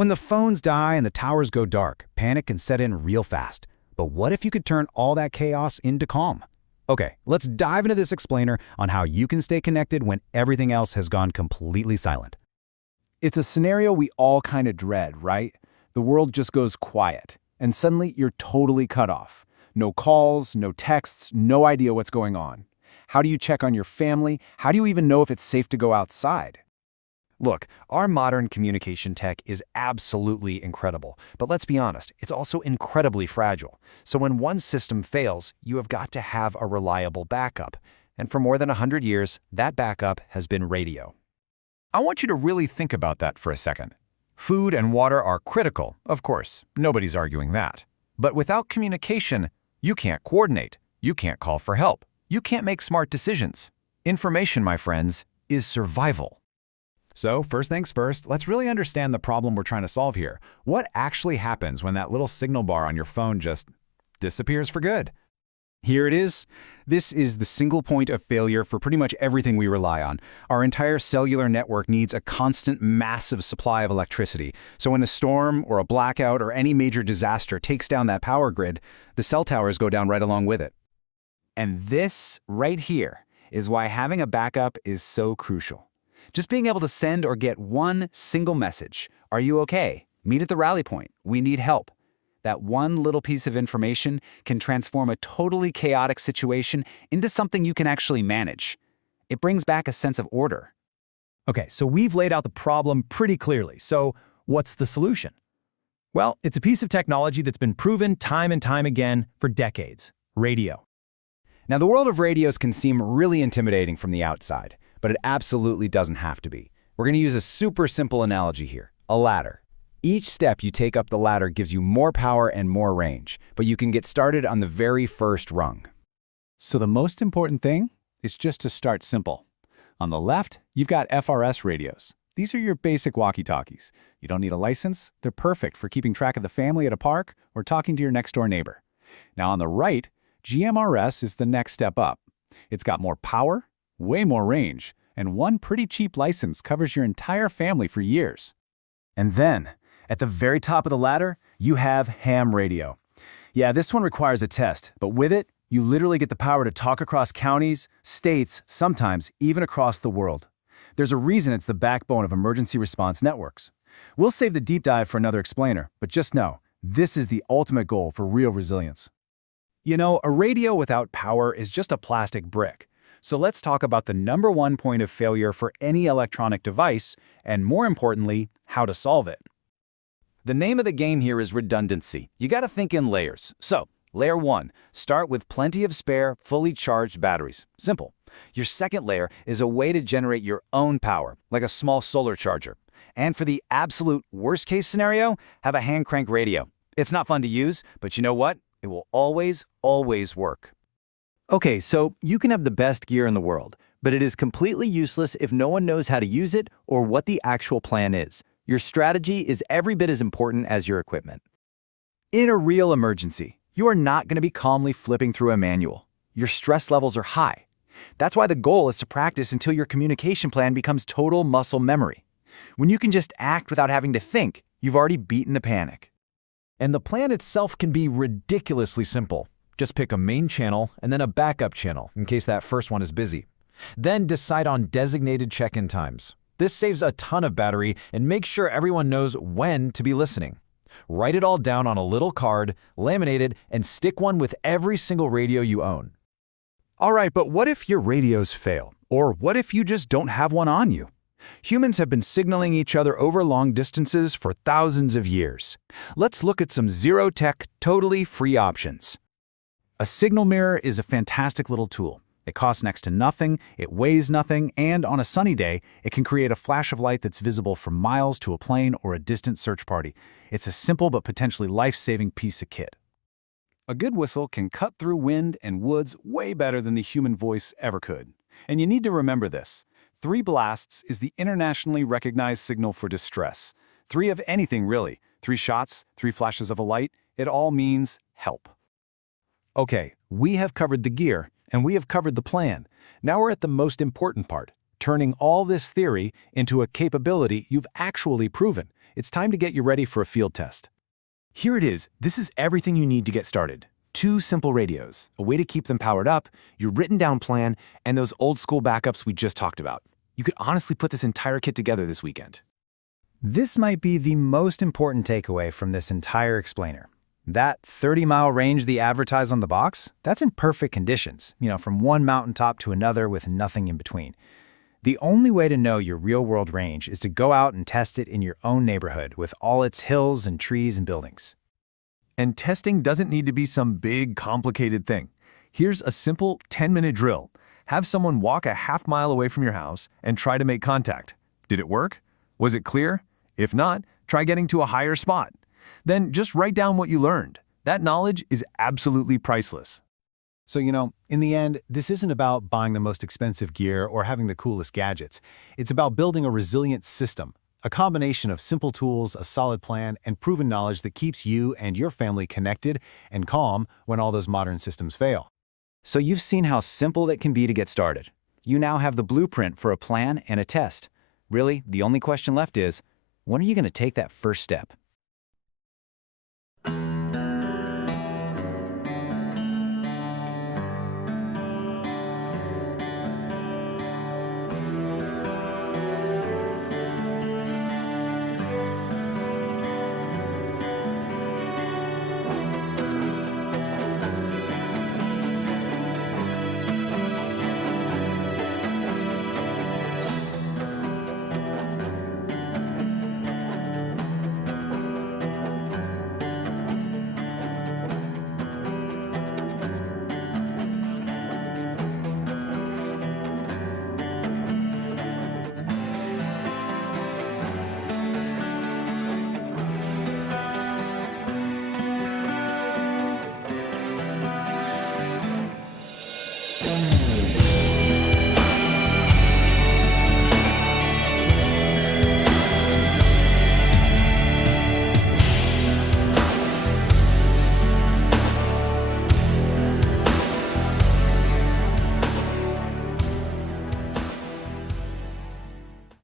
When the phones die and the towers go dark, panic can set in real fast. But what if you could turn all that chaos into calm? Okay, let's dive into this explainer on how you can stay connected when everything else has gone completely silent. It's a scenario we all kind of dread, right? The world just goes quiet, and suddenly you're totally cut off. No calls, no texts, no idea what's going on. How do you check on your family? How do you even know if it's safe to go outside? Look, our modern communication tech is absolutely incredible, but let's be honest, it's also incredibly fragile. So when one system fails, you have got to have a reliable backup. And for more than 100 years, that backup has been radio. I want you to really think about that for a second. Food and water are critical, of course, nobody's arguing that. But without communication, you can't coordinate, you can't call for help, you can't make smart decisions. Information, my friends, is survival. So, first things first, let's really understand the problem we're trying to solve here. What actually happens when that little signal bar on your phone just disappears for good? Here it is. This is the single point of failure for pretty much everything we rely on. Our entire cellular network needs a constant, massive supply of electricity. So when a storm or a blackout or any major disaster takes down that power grid, the cell towers go down right along with it. And this right here is why having a backup is so crucial. Just being able to send or get one single message, "Are you okay? Meet at the rally point. We need help." That one little piece of information can transform a totally chaotic situation into something you can actually manage. It brings back a sense of order. Okay, so we've laid out the problem pretty clearly. So what's the solution? Well, it's a piece of technology that's been proven time and time again for decades: radio. Now, the world of radios can seem really intimidating from the outside, but it absolutely doesn't have to be. We're going to use a super simple analogy here: a ladder. Each step you take up the ladder gives you more power and more range, but you can get started on the very first rung. So the most important thing is just to start simple. On the left, you've got FRS radios. These are your basic walkie-talkies. You don't need a license. They're perfect for keeping track of the family at a park or talking to your next-door neighbor. Now on the right, GMRS is the next step up. It's got more power, way more range, and one pretty cheap license covers your entire family for years. And then, at the very top of the ladder, you have ham radio. Yeah, this one requires a test, but with it, you literally get the power to talk across counties, states, sometimes even across the world. There's a reason it's the backbone of emergency response networks. We'll save the deep dive for another explainer, but just know, this is the ultimate goal for real resilience. You know, a radio without power is just a plastic brick. So let's talk about the #1 point of failure for any electronic device, and more importantly, how to solve it. The name of the game here is redundancy. You gotta think in layers. So, layer 1, start with plenty of spare, fully charged batteries. Simple. Your second layer is a way to generate your own power, like a small solar charger. And for the absolute worst case scenario, have a hand crank radio. It's not fun to use, but you know what? It will always, always work. Okay, so you can have the best gear in the world, but it is completely useless if no one knows how to use it or what the actual plan is. Your strategy is every bit as important as your equipment. In a real emergency, you are not going to be calmly flipping through a manual. Your stress levels are high. That's why the goal is to practice until your communication plan becomes total muscle memory. When you can just act without having to think, you've already beaten the panic. And the plan itself can be ridiculously simple. Just pick a main channel and then a backup channel in case that first one is busy. Then decide on designated check-in times. This saves a ton of battery and makes sure everyone knows when to be listening. Write it all down on a little card, laminate it, and stick one with every single radio you own. All right, but what if your radios fail? Or what if you just don't have one on you? Humans have been signaling each other over long distances for thousands of years. Let's look at some zero-tech, totally free options. A signal mirror is a fantastic little tool. It costs next to nothing, it weighs nothing, and on a sunny day, it can create a flash of light that's visible from miles to a plane or a distant search party. It's a simple but potentially life-saving piece of kit. A good whistle can cut through wind and woods way better than the human voice ever could. And you need to remember this. 3 blasts is the internationally recognized signal for distress. 3 of anything, really. 3 shots, 3 flashes of a light, it all means help. Okay, we have covered the gear, and we have covered the plan. Now we're at the most important part, turning all this theory into a capability you've actually proven, It's time to get you ready for a field test. Here it is. This is everything you need to get started. 2 simple radios, a way to keep them powered up, your written down plan, and those old school backups we just talked about. You could honestly put this entire kit together this weekend. This might be the most important takeaway from this entire explainer. That 30-mile range they advertise on the box, that's in perfect conditions, from one mountaintop to another with nothing in between. The only way to know your real-world range is to go out and test it in your own neighborhood with all its hills and trees and buildings. And testing doesn't need to be some big, complicated thing. Here's a simple 10-minute drill. Have someone walk a half-mile away from your house and try to make contact. Did it work? Was it clear? If not, try getting to a higher spot. Then just write down what you learned. That knowledge is absolutely priceless. So, in the end, this isn't about buying the most expensive gear or having the coolest gadgets. It's about building a resilient system, a combination of simple tools, a solid plan, and proven knowledge that keeps you and your family connected and calm when all those modern systems fail. So you've seen how simple it can be to get started. You now have the blueprint for a plan and a test. Really, the only question left is, when are you going to take that first step?